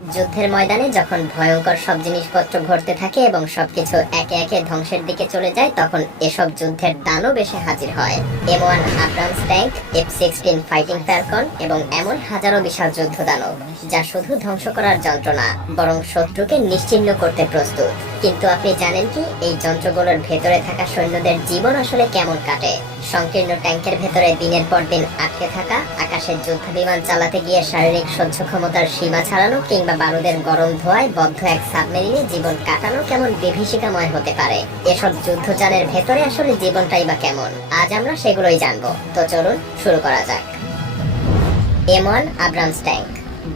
যুদ্ধের ময়দানে যখন ভয়ঙ্কর সব জিনিসপত্র ঘটতে থাকে এবং সবকিছু একে একে ধ্বংসের দিকে চলে যায়, তখন এসব যুদ্ধের দানব এসে হাজির হয়। M1 Abrams tank, F-16 fighting Falcon এবং এমন হাজারো বিশাল যুদ্ধ দানব যা শুধু ধ্বংস করার যন্ত্র না, বরং শত্রুকে নিশ্চিহ্ন করতে প্রস্তুত। কিন্তু আপনি জানেন কি, এই যন্ত্রগুলোর ভেতরে থাকা সৈন্যদের জীবন আসলে কেমন কাটে? সংকীর্ণ ট্যাঙ্কের ভেতরে দিনের পর দিন আটকে থাকা, আকাশের যুদ্ধ বিমান চালাতে গিয়ে শারীরিক সহ্য ক্ষমতার সীমা ছাড়ানো, কিংবা বারুদের গরম ধোঁয়ায় বদ্ধ এক সাবমেরিনে জীবন কাটানো কেমন বিভীষিকাময় হতে পারে। এসব যুদ্ধযানের ভেতরে আসলে জীবনটাই বা কেমন, আজ আমরা সেগুলোই জানবো। তো চলুন শুরু করা যাক। M1 Abrams tank.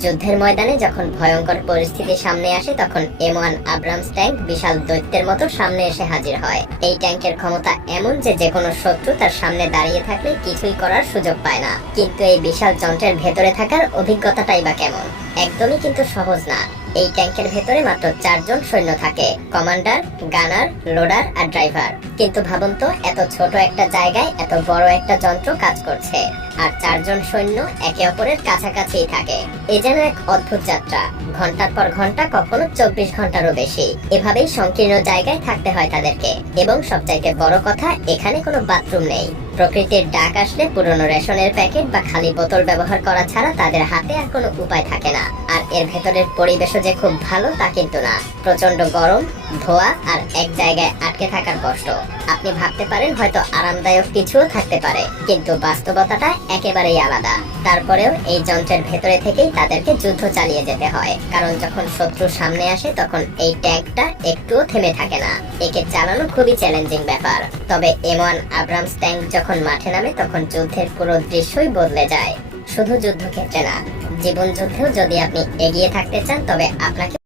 যুদ্ধের ময়দানে যখন ভয়ঙ্কর পরিস্থিতি সামনে আসে, তখন M1 আব্রামস ট্যাঙ্ক বিশাল দৈত্যের মতো সামনে এসে হাজির হয়। এই ট্যাঙ্কের ক্ষমতা এমন যে যেকোনো শত্রু তার সামনে দাঁড়িয়ে থাকলে কিছুই করার সুযোগ পায় না। কিন্তু এই বিশাল যন্ত্রের ভেতরে থাকার অভিজ্ঞতাটাই বা কেমন? একদমই কিন্তু সহজ না। এই ট্যাঙ্কের ভেতরে মাত্র 4 জন সৈন্য থাকে: কমান্ডার, গানার, লোডার আর ড্রাইভার। কিন্তু ভাবুন তো, এত ছোট একটা জায়গায় এত বড় একটা যন্ত্র কাজ করছে, আর 4 জন সৈন্য একে অপরের কাছাকাছিই থাকে। এ যেন এক অদ্ভুত যাত্রা। ঘন্টার পর ঘন্টা, কখনো 24 ঘন্টারও বেশি এভাবেই সংকীর্ণ জায়গায় থাকতে হয় তাদেরকে। এবং সবচাইতে বড় কথা, এখানে কোনো বাথরুম নেই। প্রকৃতির ডাক আসলে পুরনো রেশনের প্যাকেট বা খালি বোতল ব্যবহার করা ছাড়া তাদের হাতে আর কোনো উপায় থাকে না। আর এর ভেতরের পরিবেশও যে খুব ভালো তা কিন্তু না। প্রচন্ড গরম, ধোঁয়া আর এক জায়গায় আটকে থাকার কষ্ট। আপনি ভাবতে পারেন হয়তো আরামদায়ক কিছুও থাকতে পারে, কিন্তু বাস্তবতাটা একেবারেই আলাদা। তারপরেও এই যন্ত্রের ভেতরে থেকেই তাদেরকে যুদ্ধ চালিয়ে যেতে হয়, কারণ যখন শত্রু সামনে আসে তখন এই ট্যাঙ্কটা একটুও থেমে থাকে না। একে চালানো খুবই চ্যালেঞ্জিং ব্যাপার। তবে M1 আব্রামস ট্যাঙ্ক যখন মাঠে নামে, তখন যুদ্ধের পুরো দৃশ্যই বদলে যায়। শুধু যুদ্ধক্ষেত্রে না, জীবন যুদ্ধেও যদি আপনি এগিয়ে থাকতে চান, তবে আপনাকে